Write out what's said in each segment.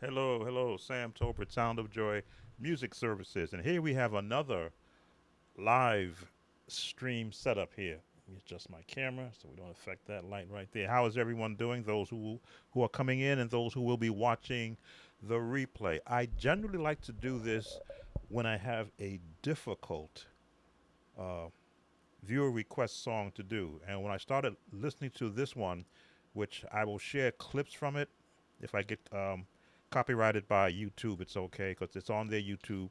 Hello, hello, Sam Tolbert, Sound of Joy Music Services. And here we have another live stream setup here. Let me adjust my camera so we don't affect that light right there. How is everyone doing? Those who are coming in and those who will be watching the replay. I generally like to do this when I have a difficult uh, viewer request song to do. And when I started listening to this one, which I will share clips from it, if I get copyrighted by YouTube, it's okay because it's on their YouTube.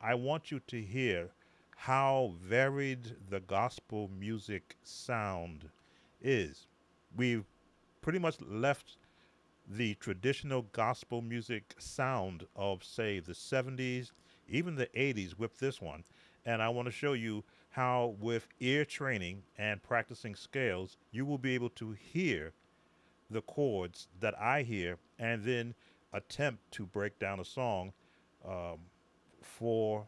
I want you to hear how varied the gospel music sound is. We've pretty much left the traditional gospel music sound of, say, the 70s, even the 80s with this one. And I want to show you how, with ear training and practicing scales, you will be able to hear the chords that I hear and then attempt to break down a song um, for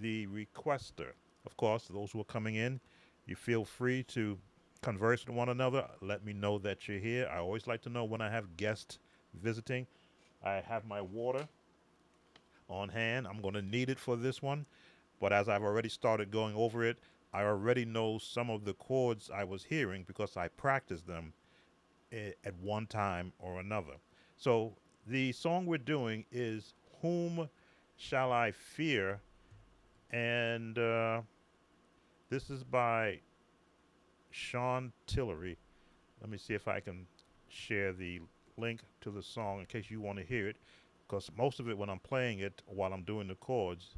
the requester. Of course, those who are coming in, you feel free to converse with one another. Let me know that you're here. I always like to know when I have guests visiting. I have my water on hand. I'm going to need it for this one. But as I've already started going over it, I already know some of the chords I was hearing because I practiced them at one time or another. So the song we're doing is Whom Shall I Fear? And this is by Sean Tillery. Let me see if I can share the link to the song in case you want to hear it. Because most of it, when I'm playing it while I'm doing the chords,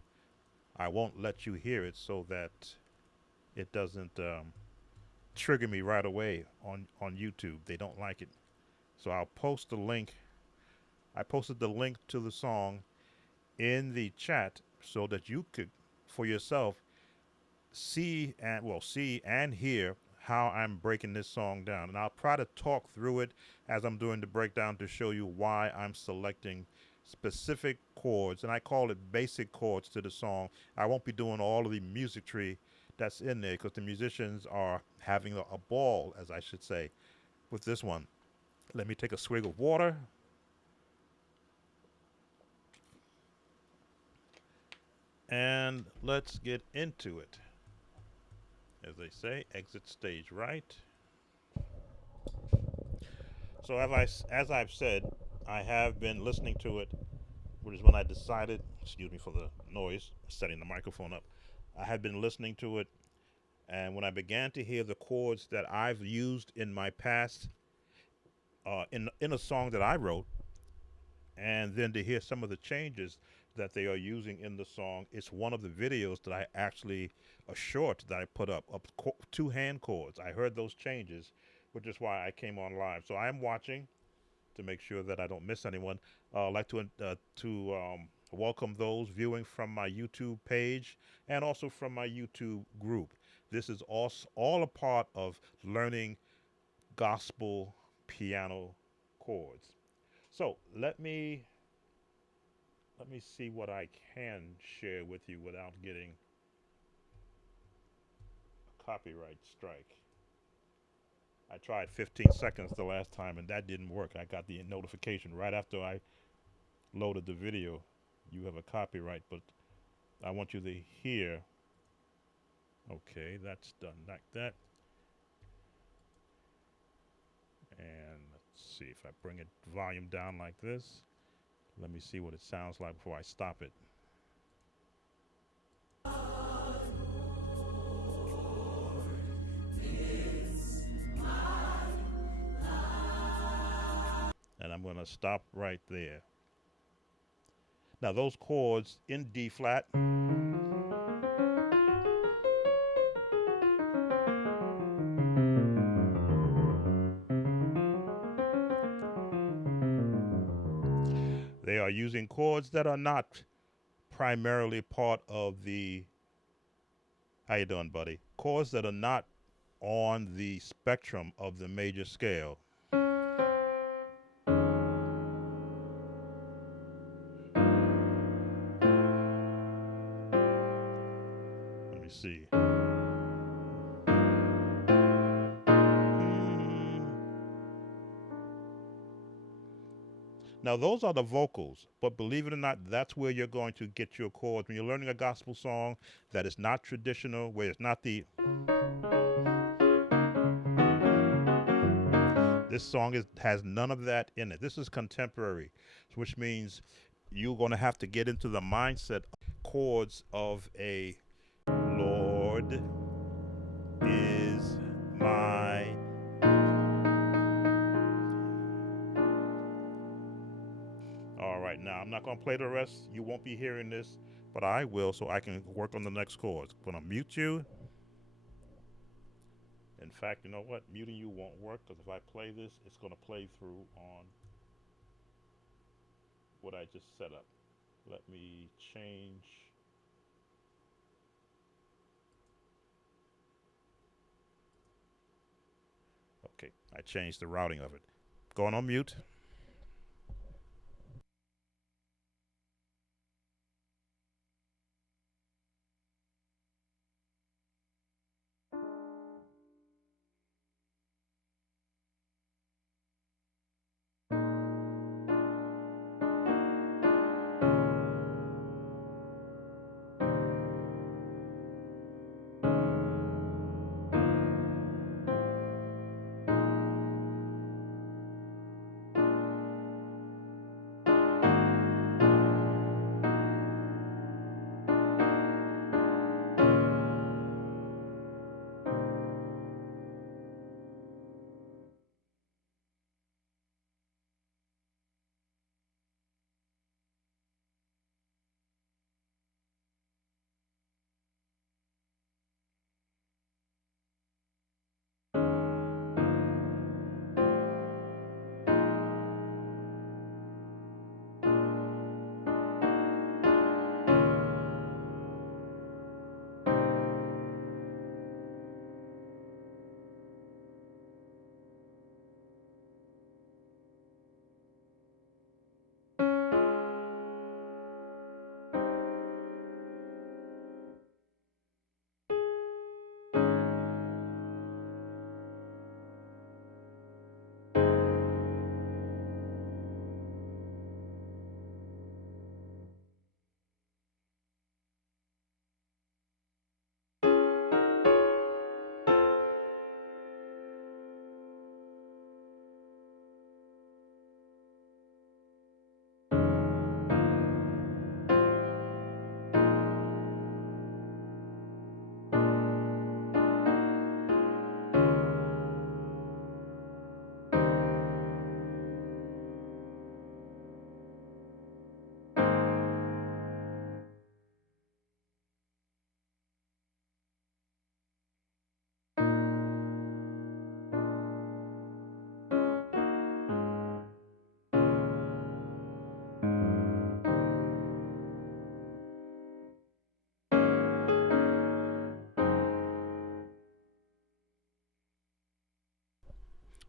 I won't let you hear it so that it doesn't trigger me right away on YouTube. They don't like it. So I'll post the link. I posted the link to the song in the chat so that you could, for yourself, see and hear how I'm breaking this song down. And I'll try to talk through it as I'm doing the breakdown to show you why I'm selecting specific chords. And I call it basic chords to the song. I won't be doing all of the music tree that's in there because the musicians are having a ball, as I should say, with this one. Let me take a swig of water. And let's get into it. As they say, exit stage right. So as I've said, I have been listening to it, which is when I decided. Excuse me for the noise, setting the microphone up. I had been listening to it, and when I began to hear the chords that I've used in my past, in a song that I wrote, and then to hear some of the changes that they are using in the song, it's one of the videos that I actually a short that I put up two hand chords. I heard those changes, which is why I came on live. So I am watching to make sure that I don't miss anyone. I'd like to welcome those viewing from my YouTube page and also from my YouTube group. This is all a part of learning gospel piano chords. So let me see what I can share with you without getting a copyright strike. I tried 15 seconds the last time and that didn't work. I got the notification right after I loaded the video. You have a copyright, but I want you to hear. Okay, that's done like that. And let's see if I bring it volume down like this. Let me see what it sounds like before I stop it. And I'm going to stop right there. Now, those chords in D flat, they are using chords that are not primarily part of the. How you doing, buddy? Chords that are not on the spectrum of the major scale. Let me see. Now, those are the vocals, but believe it or not, that's where you're going to get your chords. When you're learning a gospel song that is not traditional, where it's not the, this song has none of that in it. This is contemporary, which means you're going to have to get into the mindset chords of a Lord is my. All right, now I'm not going to play the rest. You won't be hearing this, but I will so I can work on the next chords. I'm going to mute you. In fact, you know what? Muting you won't work because if I play this, it's going to play through on what I just set up. Let me change. Okay, I changed the routing of it. Going on mute.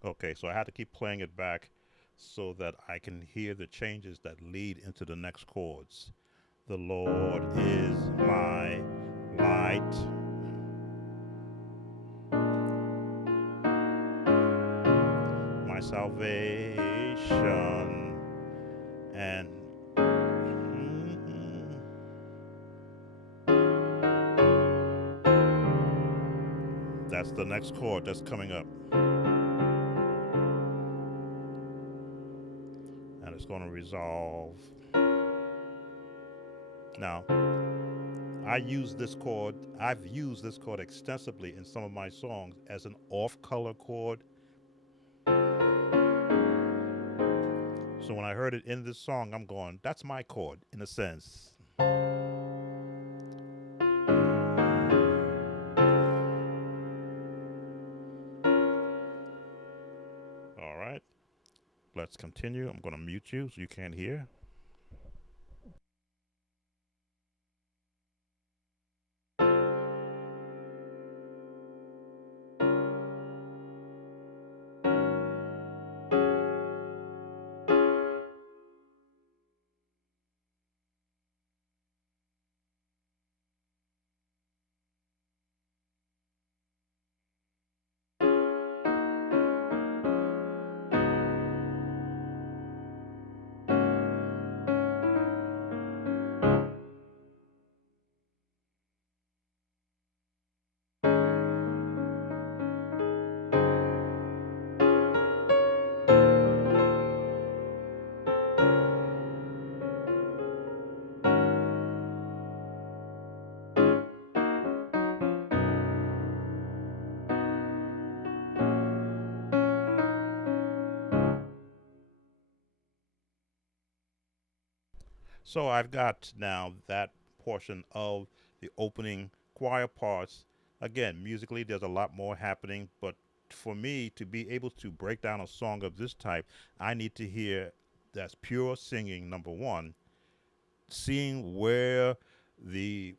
Okay, so I had to keep playing it back so that I can hear the changes that lead into the next chords. The Lord is my light, my salvation, and that's the next chord that's coming up. And it's going to resolve. Now, I've used this chord extensively in some of my songs as an off color chord. So when I heard it in this song, I'm going, that's my chord in a sense. All right, let's continue. I'm going to mute you so you can't hear. So I've got now that portion of the opening choir parts. Again, musically, there's a lot more happening, but for me to be able to break down a song of this type, I need to hear that's pure singing, number one, seeing where the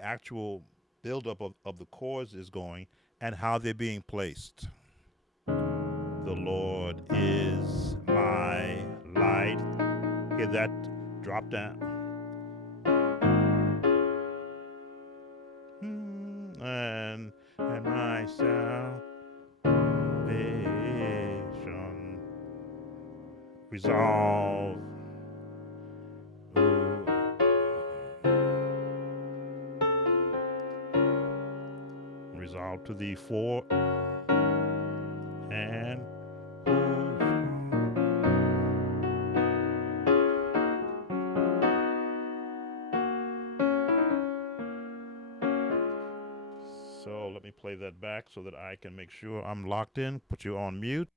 actual buildup of the chords is going and how they're being placed. The Lord is my light. Hear that drop down. And my salvation resolve. Ooh, resolve to thee for and who. So let me play that back so that I can make sure I'm locked in. Put you on mute.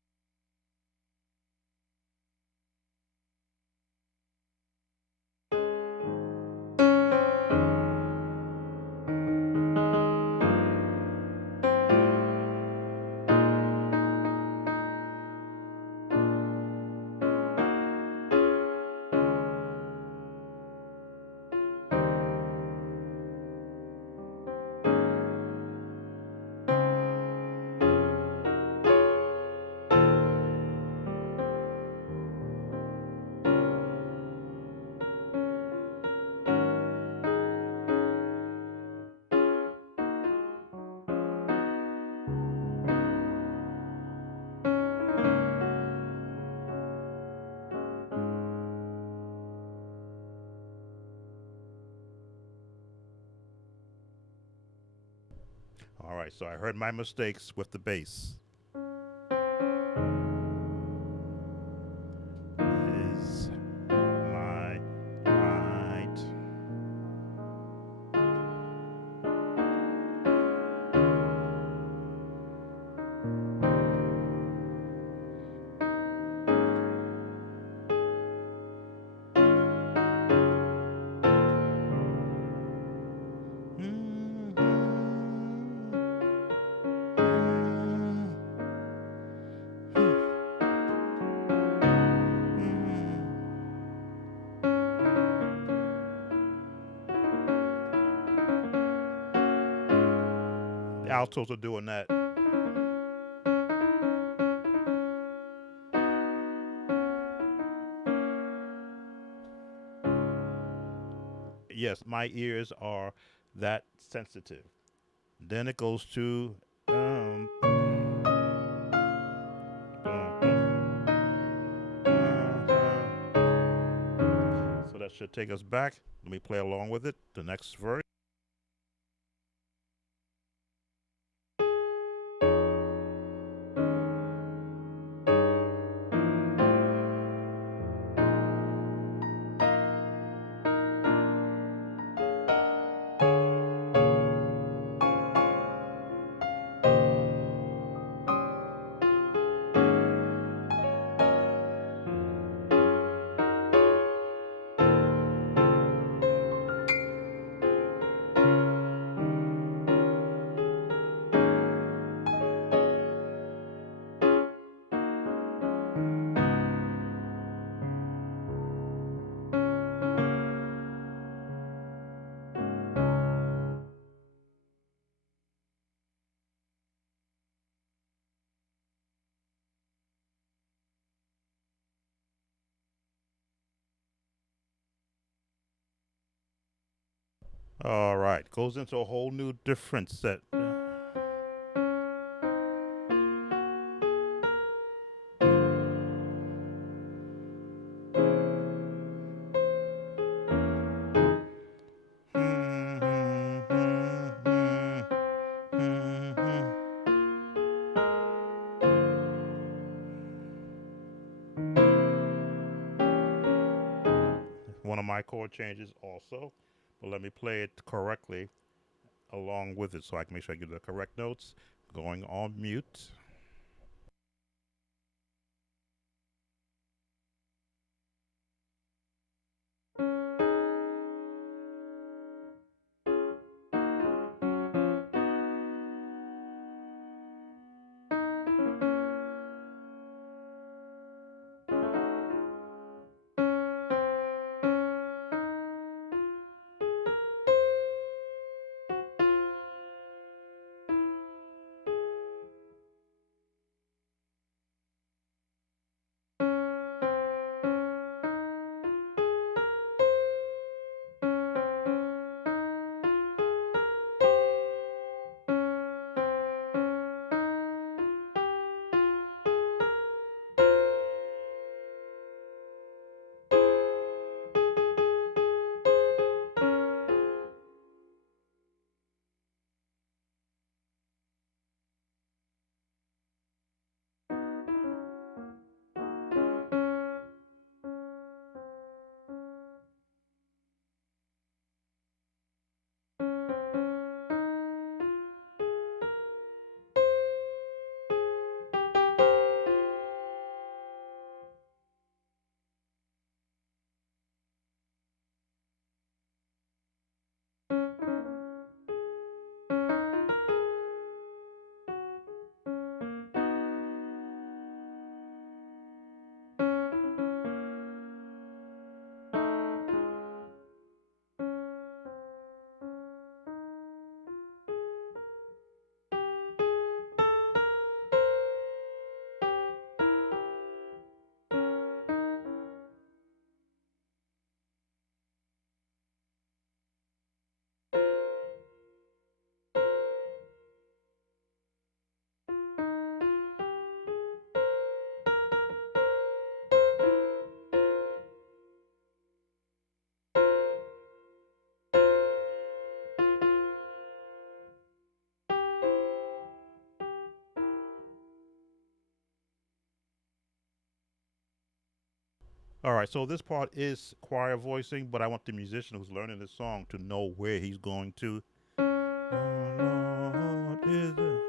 All right, so I heard my mistakes with the bass. Is my light. The altos are doing that. Yes, my ears are that sensitive. Then it goes to so that should take us back. Let me play along with it. The next verse. All right, goes into a whole new different set. One of my chord changes also, but let me play it correctly along with it so I can make sure I give the correct notes. Going on mute. All right, so this part is choir voicing, but I want the musician who's learning this song to know where he's going to. Oh, Lord, is it?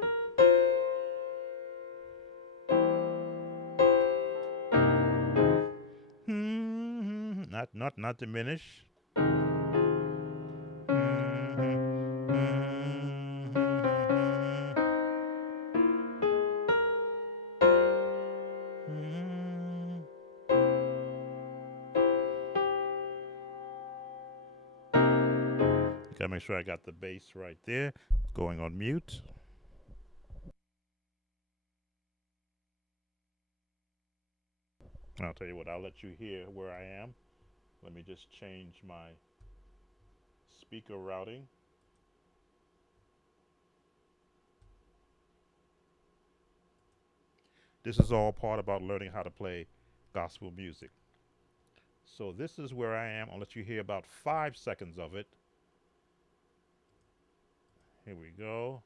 Not diminish. Gotta make sure I got the bass right there. Going on mute. I'll tell you what, I'll let you hear where I am. Let me just change my speaker routing. This is all part about learning how to play gospel music. So this is where I am. I'll let you hear about 5 seconds of it. Here we go.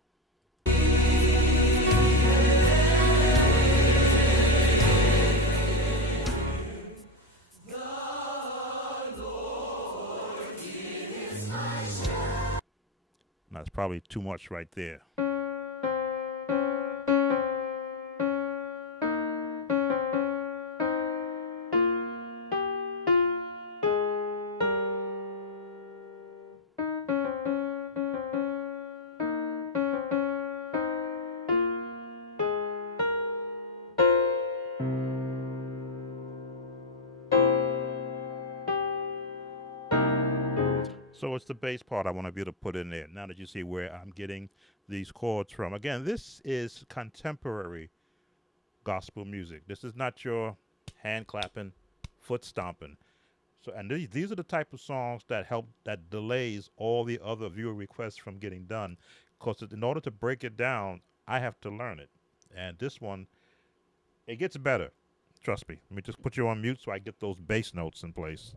That's probably too much right there. So it's the bass part I want to be able to put in there. Now that you see where I'm getting these chords from. Again, this is contemporary gospel music. This is not your hand clapping, foot stomping. So, and these are the type of songs that delays all the other viewer requests from getting done. Because in order to break it down, I have to learn it. And this one, it gets better. Trust me. Let me just put you on mute so I get those bass notes in place.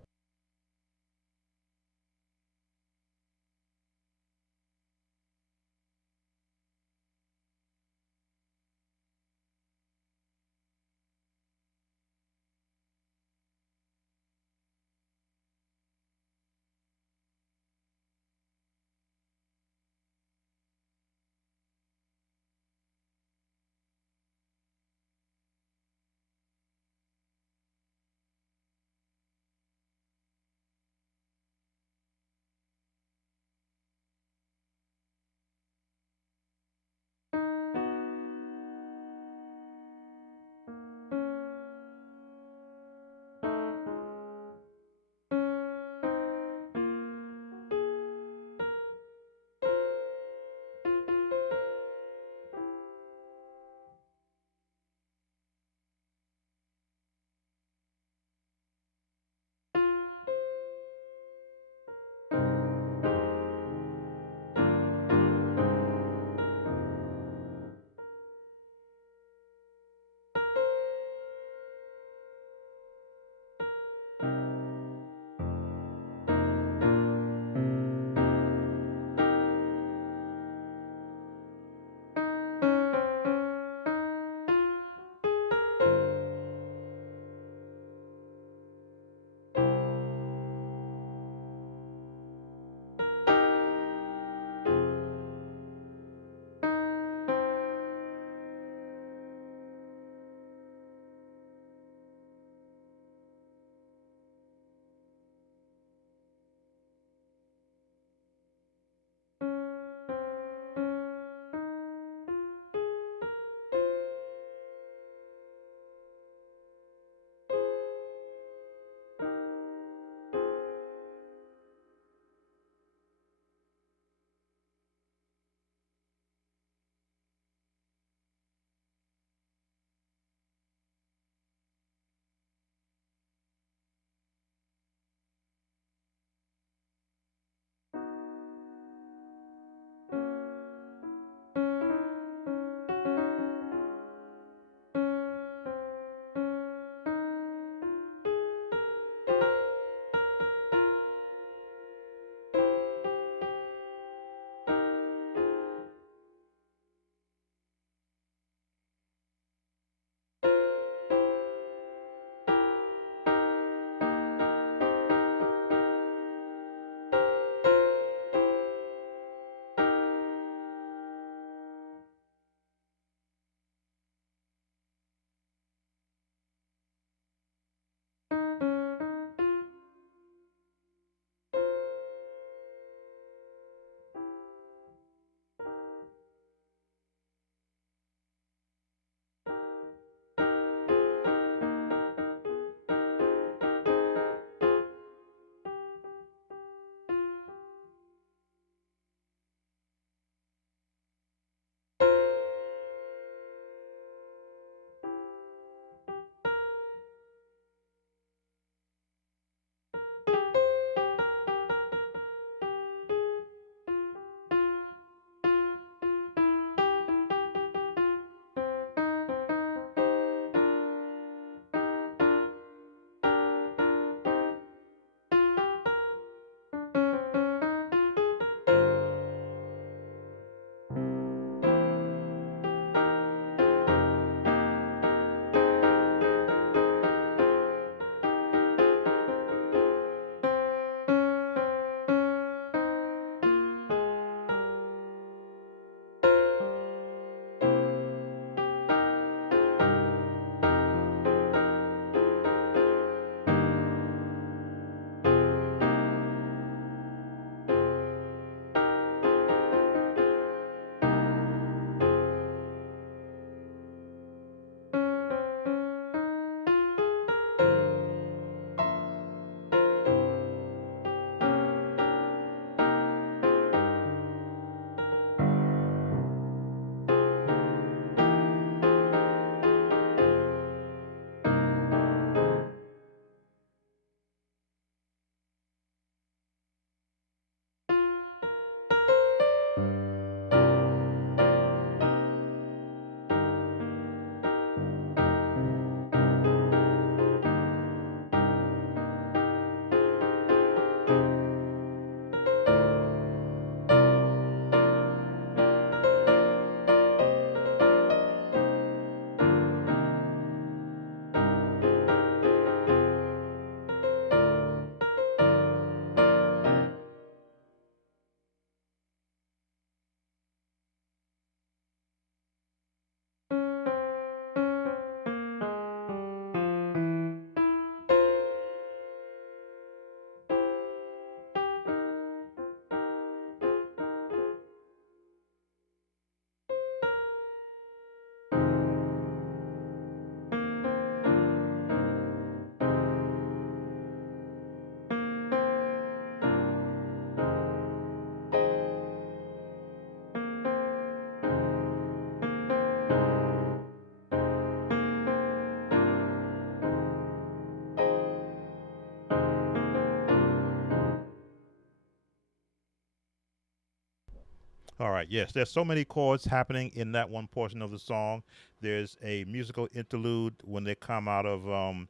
All right, yes, there's so many chords happening in that one portion of the song. There's a musical interlude when they come out of when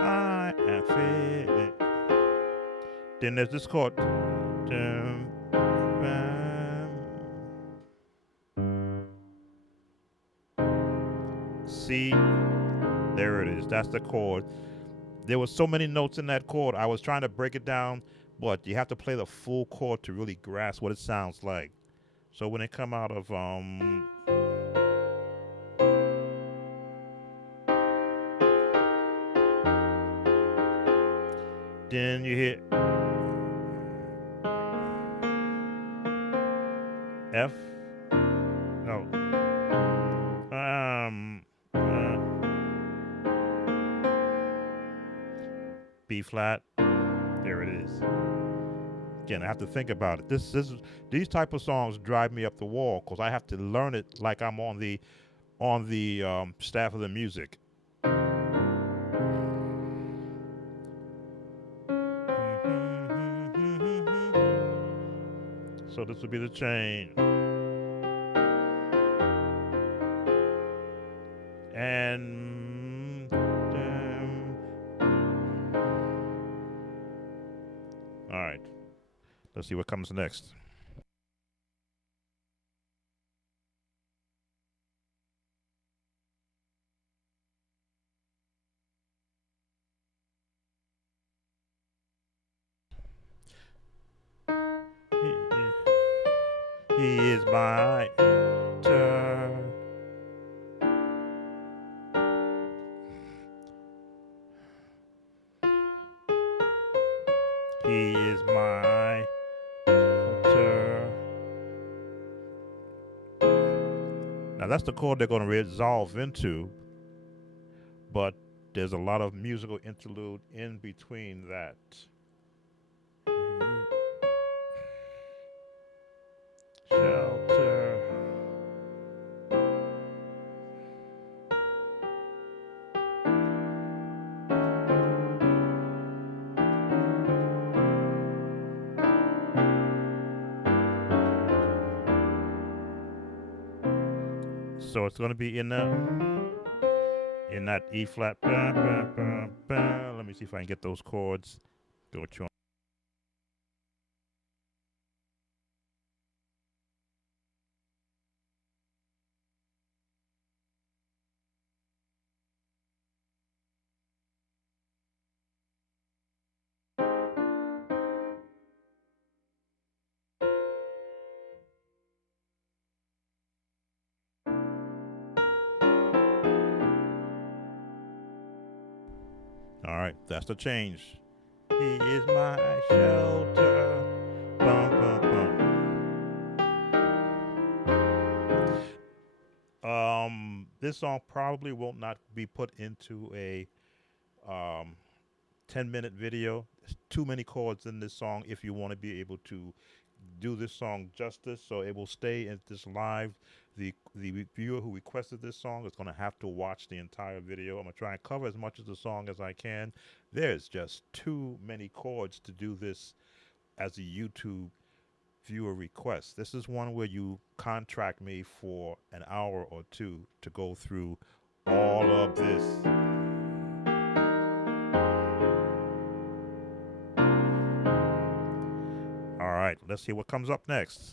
I am feeling. Then there's this chord. C. There it is. That's the chord. There was so many notes in that chord. I was trying to break it down, but you have to play the full chord to really grasp what it sounds like. So when they come out of then you hit F. No. B flat. There it is. Again, I have to think about it. These type of songs drive me up the wall because I have to learn it like I'm on the staff of the music. So this would be the chain. And all right, let's see what comes next. He is my turn. He is my turn. Now that's the chord they're going to resolve into, but there's a lot of musical interlude in between that. Shelter. So it's going to be in that E flat. Let me see if I can get those chords. Go with you. All right, that's the change. He is my shelter. Bum, bum, bum. This song probably will not be put into a 10-minute video. There's too many chords in this song if you want to be able to do this song justice. So it will stay at this live. The viewer who requested this song is going to have to watch the entire video. I'm going to try and cover as much of the song as I can. There's just too many chords to do this as a YouTube viewer request. This is one where you contract me for an hour or two to go through all of this. All right, let's see what comes up next.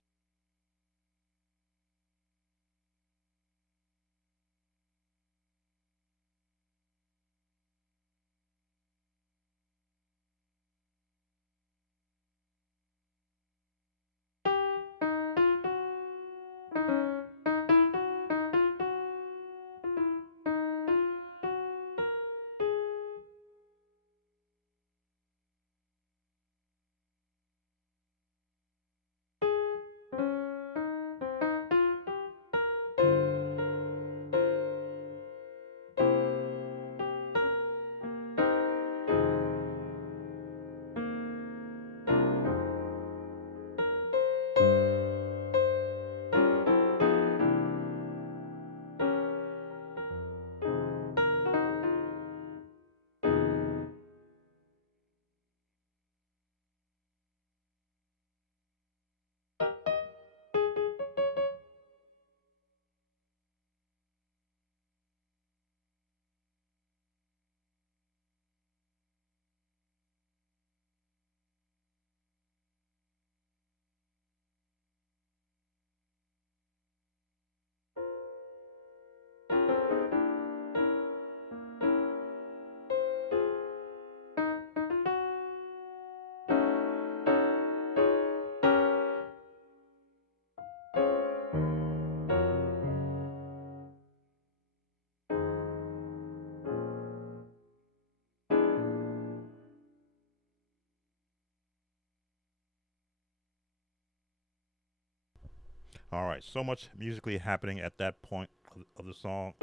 All right, so much musically happening at that point of the song.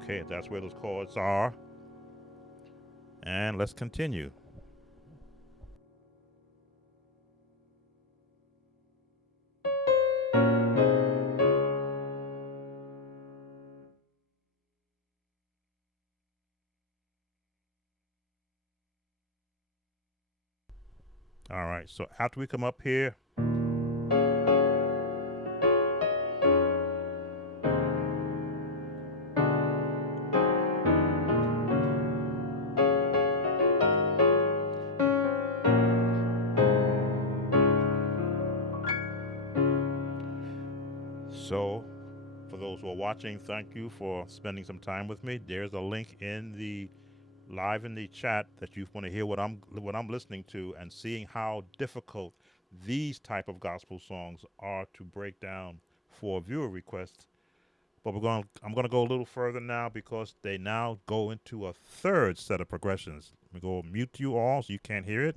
Okay, that's where those chords are. And let's continue. All right, so after we come up here, so for those who are watching, thank you for spending some time with me. There's a link in the live in the chat that you want to hear what I'm listening to and seeing how difficult these type of gospel songs are to break down for viewer requests. But I'm gonna go a little further now because they now go into a third set of progressions. Let me go mute you all so you can't hear it.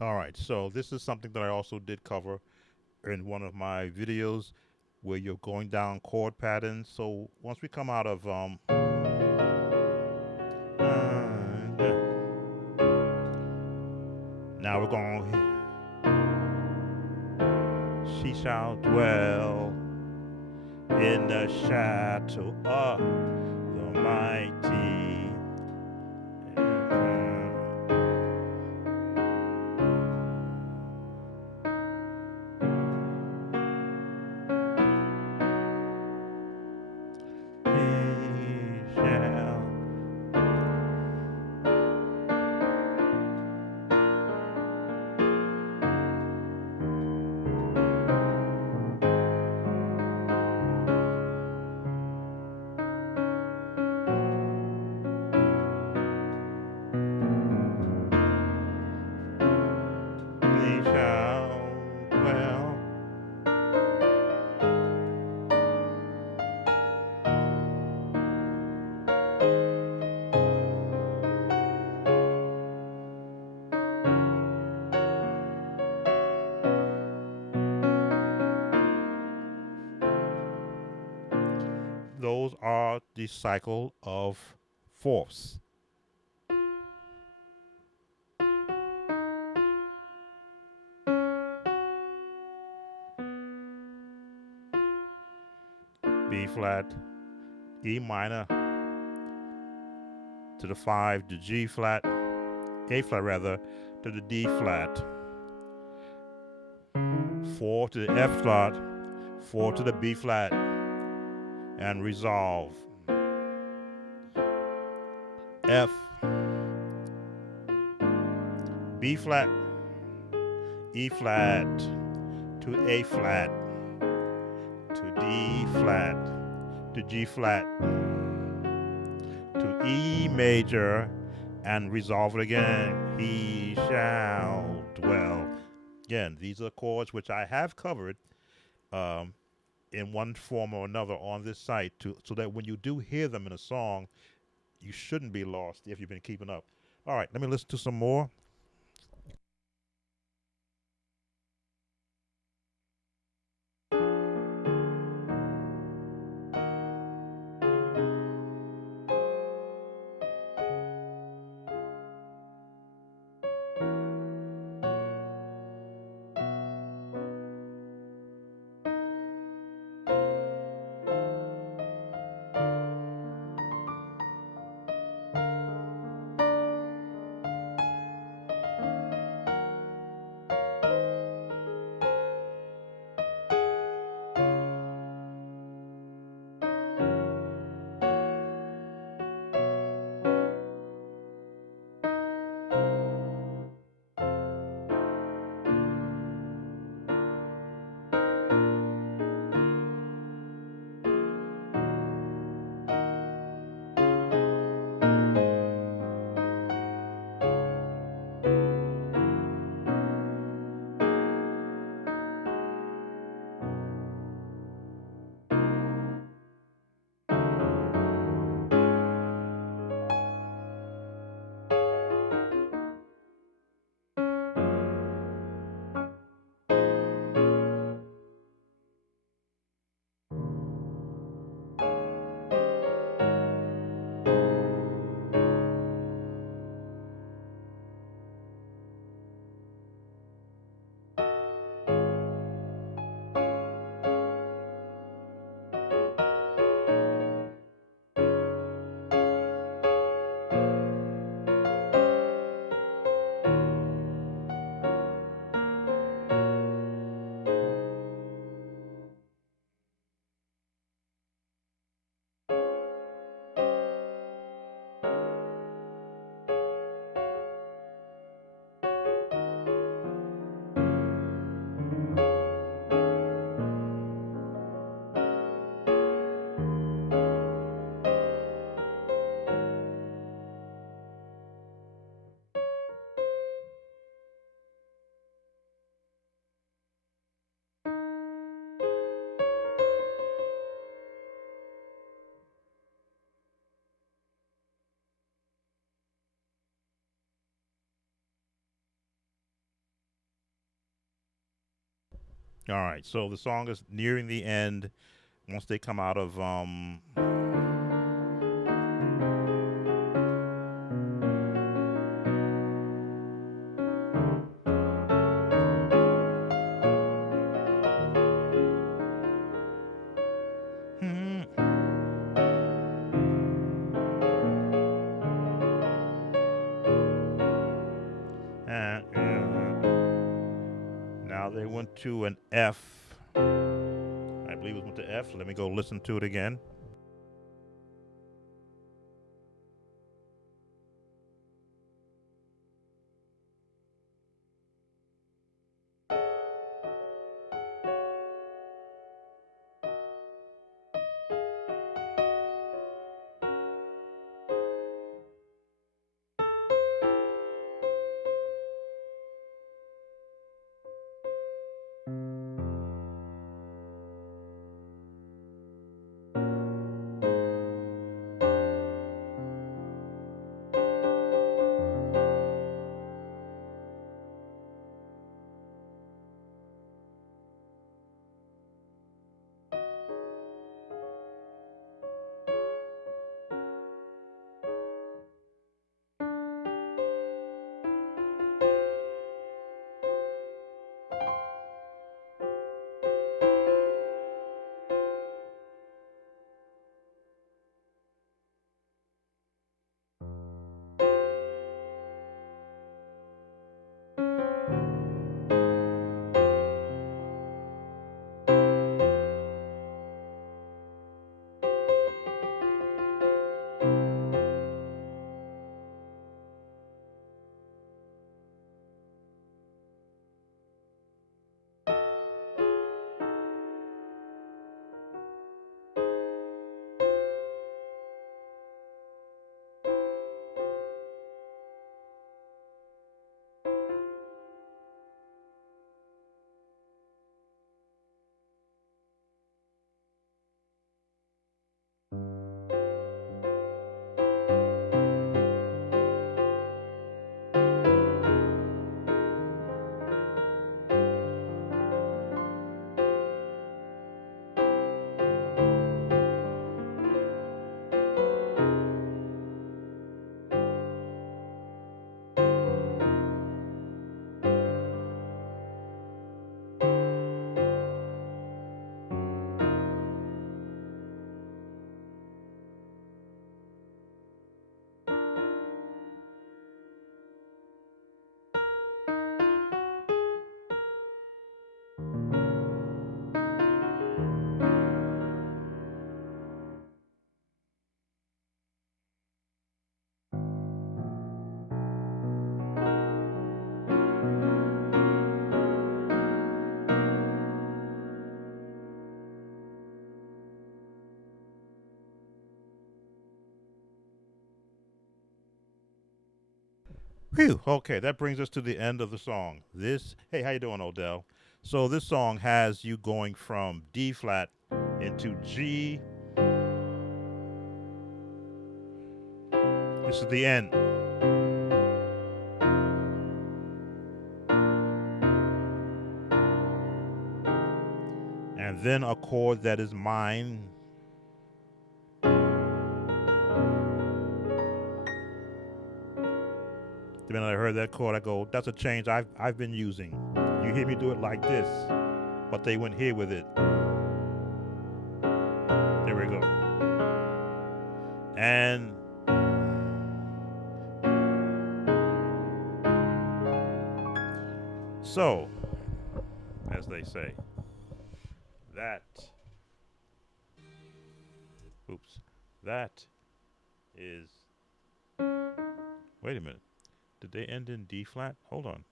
All right, so this is something that I also did cover in one of my videos where you're going down chord patterns. So once we come out of now we're going. She shall dwell in the shadow of the mighty. He shall. He shall dwell. Those are the cycle of fourths. B flat, E minor to the 5 to G flat, A flat rather, to the D flat, 4 to the F flat, 4 to the B flat, and resolve. F, B flat, E flat, to A flat, to D flat, to G flat, to E major, and resolve it again. He shall dwell. Again, these are chords which I have covered um, in one form or another on this site, so that when you do hear them in a song, you shouldn't be lost if you've been keeping up. All right, let me listen to some more. All right, so the song is nearing the end. Once they come out of now they went to an F. I believe it went to F. Let me go listen to it again. Whew. Okay, that brings us to the end of the song. This, hey, how you doing, Odell? So this song has you going from D flat into G. This is the end. And then a chord that is mine. The minute I heard that chord, I go, that's a change I've been using. You hear me do it like this, but they went here with it. There we go. And so, as they say, that, oops, that is, wait a minute. Did they end in D flat? Hold on.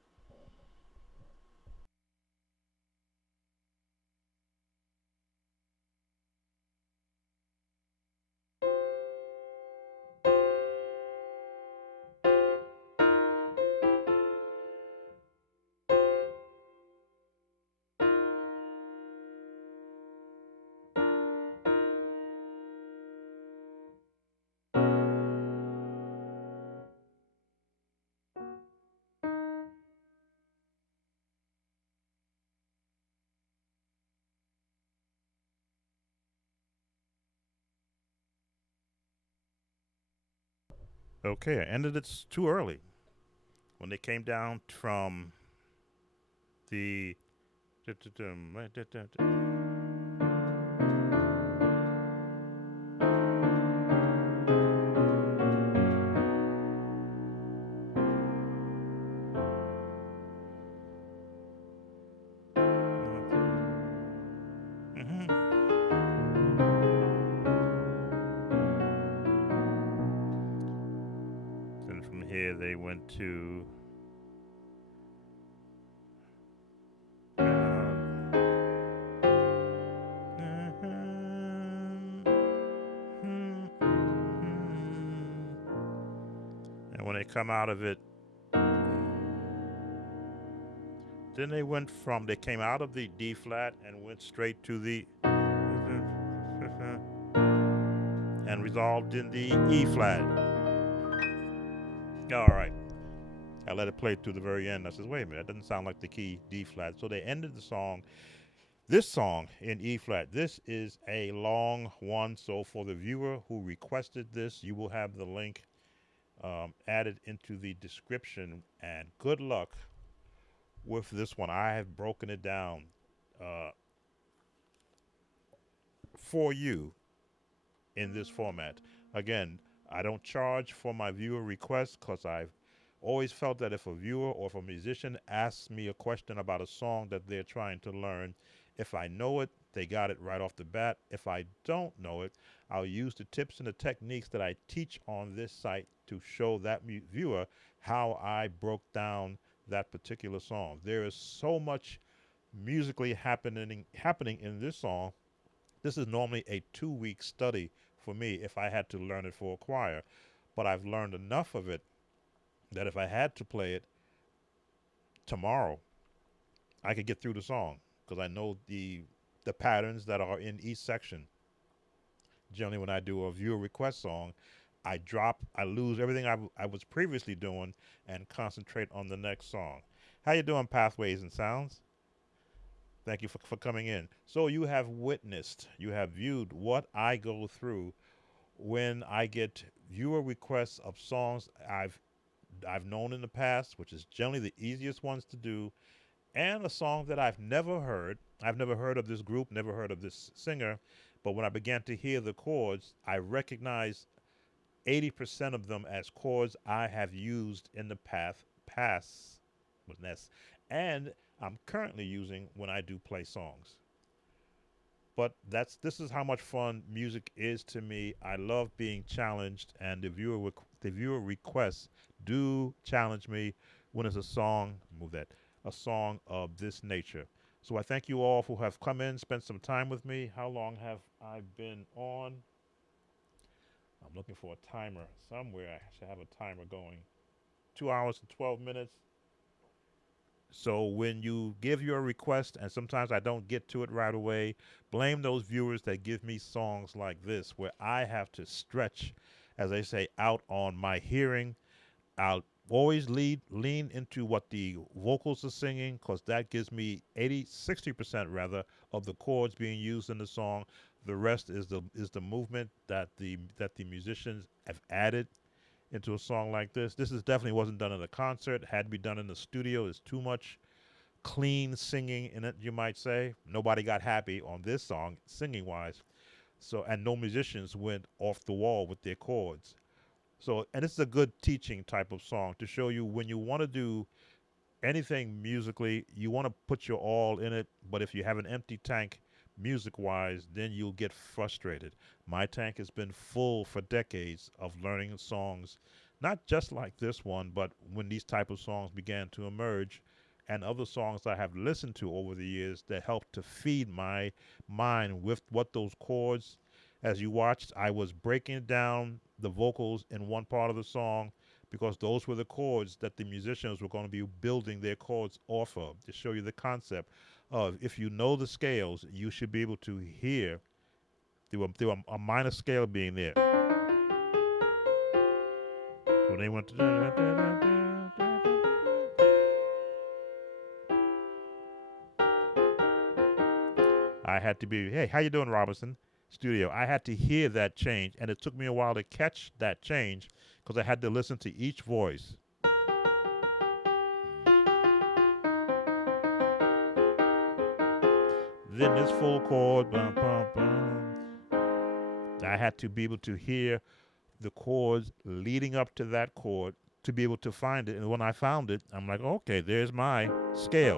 Okay, I ended it too early. When they came down from the. Mhm. Then from here they went to. And when they come out of it, then they came out of the D flat and went straight to the and resolved in the E flat. All right. I let it play to the very end. I says, wait a minute, that doesn't sound like the key D flat. So they ended the song, this song in E flat. This is a long one. So for the viewer who requested this, you will have the link added into the description. And good luck with this one. I have broken it down uh, for you in this format. Again, I don't charge for my viewer requests because I've always felt that if a viewer or if a musician asks me a question about a song that they're trying to learn, if I know it, they got it right off the bat. If I don't know it, I'll use the tips and the techniques that I teach on this site to show that viewer how I broke down that particular song. There is so much musically happening in this song. This is normally a 2 week study for me if I had to learn it for a choir. But I've learned enough of it that if I had to play it tomorrow, I could get through the song because I know the patterns that are in each section. Generally, when I do a viewer request song, I lose everything I was previously doing and concentrate on the next song. How you doing, Pathways and Sounds? Thank you for coming in. So you have viewed what I go through when I get viewer requests of songs I've known in the past, which is generally the easiest ones to do, and a song that I've never heard. I've never heard of this group, never heard of this singer, but when I began to hear the chords, I recognized 80% of them as chords I have used in the past with Ness, and I'm currently using when I do play songs. But this is how much fun music is to me. I love being challenged, and the viewer requests do challenge me when it's a song. Move that a song of this nature. So I thank you all who have come in, spent some time with me. How long have I been on? I'm looking for a timer somewhere. I should have a timer going. 2 hours and 12 minutes. So when you give your request, and sometimes I don't get to it right away, blame those viewers that give me songs like this, where I have to stretch, as they say, out on my hearing. I'll always lean into what the vocals are singing, because that gives me 60% rather, of the chords being used in the song. The rest is the movement that the musicians have added into a song like this. This is definitely wasn't done at a concert. Had to be done in the studio. There's too much clean singing in it, you might say. Nobody got happy on this song, singing wise. So, and no musicians went off the wall with their chords. So, and this is a good teaching type of song to show you when you want to do anything musically, you want to put your all in it. But if you have an empty tank music wise, then you'll get frustrated. My tank has been full for decades of learning songs, not just like this one, but when these type of songs began to emerge, and other songs I have listened to over the years that helped to feed my mind with what those chords. As you watched, I was breaking down the vocals in one part of the song, because those were the chords that the musicians were going to be building their chords off of, to show you the concept of, if you know the scales, you should be able to hear through a minor scale being there. So they went I had to be, hey, how you doing, Robinson? Studio. I had to hear that change, and it took me a while to catch that change, because I had to listen to each voice. Then this full chord, bum, bum, bum. I had to be able to hear the chords leading up to that chord to be able to find it. And when I found it, I'm like, okay, there's my scale.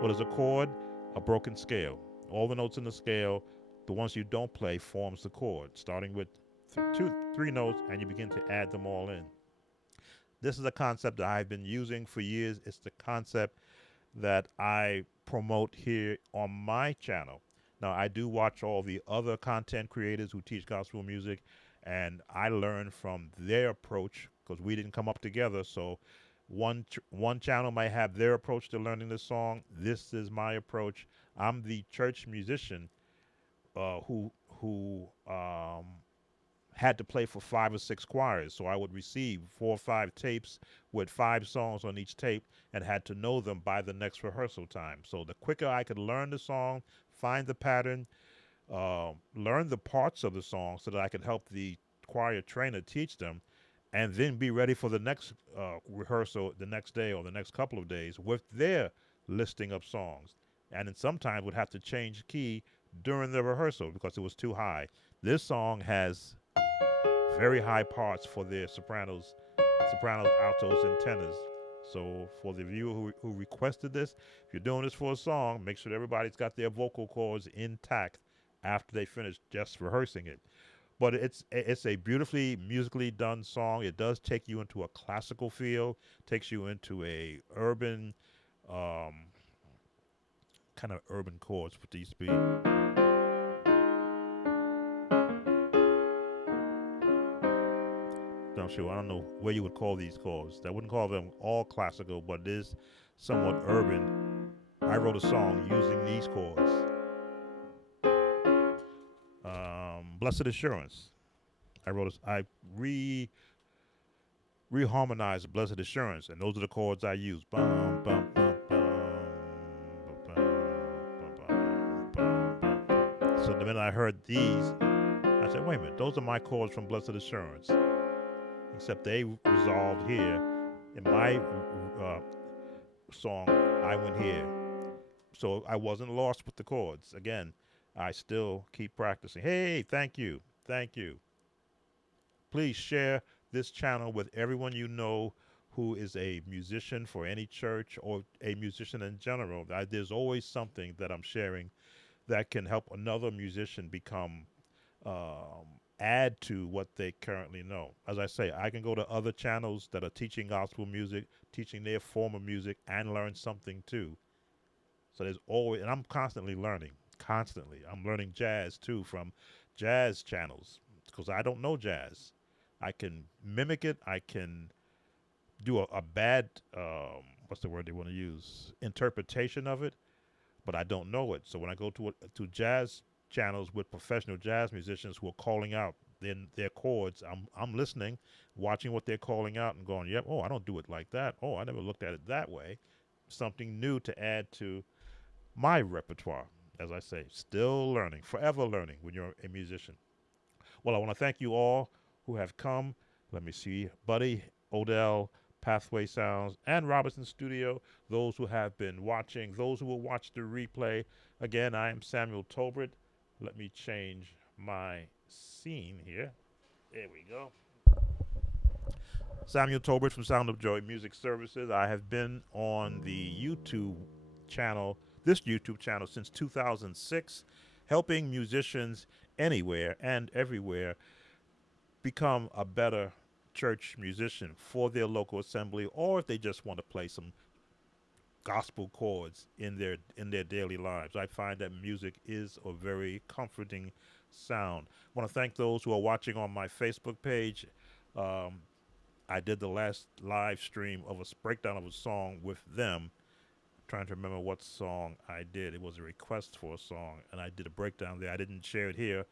What is a chord? A broken scale. All the notes in the scale, the ones you don't play, forms the chord, starting with three notes, and you begin to add them all in. This is a concept that I've been using for years. It's the concept that I promote here on my channel. Now, I do watch all the other content creators who teach gospel music, and I learn from their approach, because we didn't come up together. So one channel might have their approach to learning the song. This is my approach. I'm the church musician who had to play for 5 or 6 choirs. So I would receive 4 or 5 tapes with 5 songs on each tape, and had to know them by the next rehearsal time. So the quicker I could learn the song, find the pattern, learn the parts of the song, so that I could help the choir trainer teach them, and then be ready for the next rehearsal the next day or the next couple of days with their listing of songs. And then sometimes would have to change key during the rehearsal because it was too high. This song has very high parts for their sopranos, altos, and tenors. So for the viewer who requested this, if you're doing this for a song, make sure that everybody's got their vocal cords intact after they finish just rehearsing it. But it's a beautifully musically done song. It does take you into a classical feel, takes you into a urban, um, kind of urban chords with these be. Don't you? I don't know where you would call these chords. I wouldn't call them all classical, but it is somewhat urban. I wrote a song using these chords. Blessed Assurance. I reharmonized Blessed Assurance, and those are the chords I use. Bum, bum, bum, bum, bum, bum, bum, bum. So the minute I heard these, I said, wait a minute, those are my chords from Blessed Assurance. Except they resolved here. In my song, I went here. So I wasn't lost with the chords. Again, I still keep practicing. Hey, thank you. Thank you. Please share this channel with everyone you know who is a musician for any church or a musician in general. There's always something that I'm sharing that can help another musician become add to what they currently know. As I say, I can go to other channels that are teaching gospel music, teaching their form of music, and learn something too. So there's always, and I'm constantly learning. Constantly, I'm learning jazz too from jazz channels because I don't know jazz. I can mimic it. I can do a bad, what's the word they want to use, interpretation of it, but I don't know it. So when I go to jazz channels with professional jazz musicians who are calling out their chords, I'm listening, watching what they're calling out, and going, "Yep, oh, I don't do it like that. Oh, I never looked at it that way." Something new to add to my repertoire. As I say, still learning, forever learning when you're a musician. Well, I want to thank you all who have come. Let me see, Buddy, Odell, Pathway Sounds, and Robinson Studio. Those who have been watching, those who will watch the replay. Again, I am Samuel Tolbert. Let me change my scene here. There we go. Samuel Tolbert from Sound of Joy Music Services. I have been on the YouTube channel, this YouTube channel, since 2006, helping musicians anywhere and everywhere become a better church musician for their local assembly, or if they just want to play some gospel chords in their daily lives. I find that music is a very comforting sound. I want to thank those who are watching on my Facebook page. Um, I did the last live stream of a breakdown of a song with them. Trying to remember what song I did. It was a request for a song, and I did a breakdown there. I didn't share it here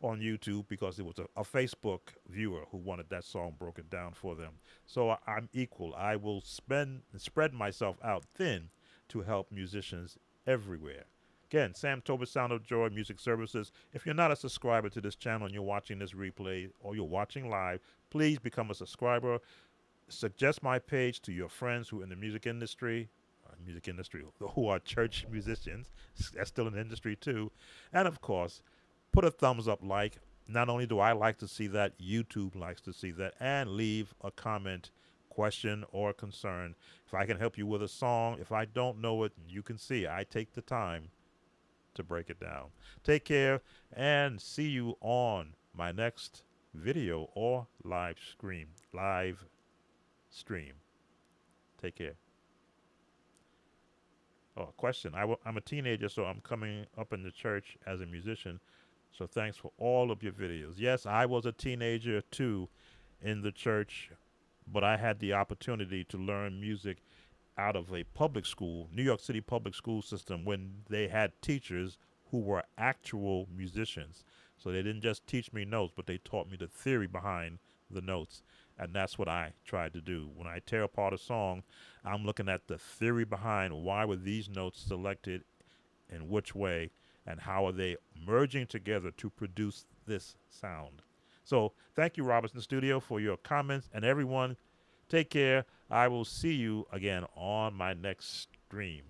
on YouTube because it was a Facebook viewer who wanted that song broken down for them. So I'm equal. I will spread myself out thin to help musicians everywhere. Again, Sam Tobin, Sound of Joy Music Services. If you're not a subscriber to this channel and you're watching this replay or you're watching live, please become a subscriber. Suggest my page to your friends who are in the music industry, who are church musicians. That's still an industry too. And of course, put a thumbs up like. Not only do I like to see that, YouTube likes to see that. And leave a comment, question, or concern. If I can help you with a song, if I don't know it, you can see I take the time to break it down. Take care and see you on my next video or live stream. Take care. Oh, question. I'm a teenager, so I'm coming up in the church as a musician. So thanks for all of your videos. Yes, I was a teenager too in the church, but I had the opportunity to learn music out of a public school, New York City public school system, when they had teachers who were actual musicians. So they didn't just teach me notes, but they taught me the theory behind the notes. And that's what I tried to do. When I tear apart a song, I'm looking at the theory behind why were these notes selected, in which way, and how are they merging together to produce this sound. So thank you, Robinson Studio, for your comments. And everyone, take care. I will see you again on my next stream.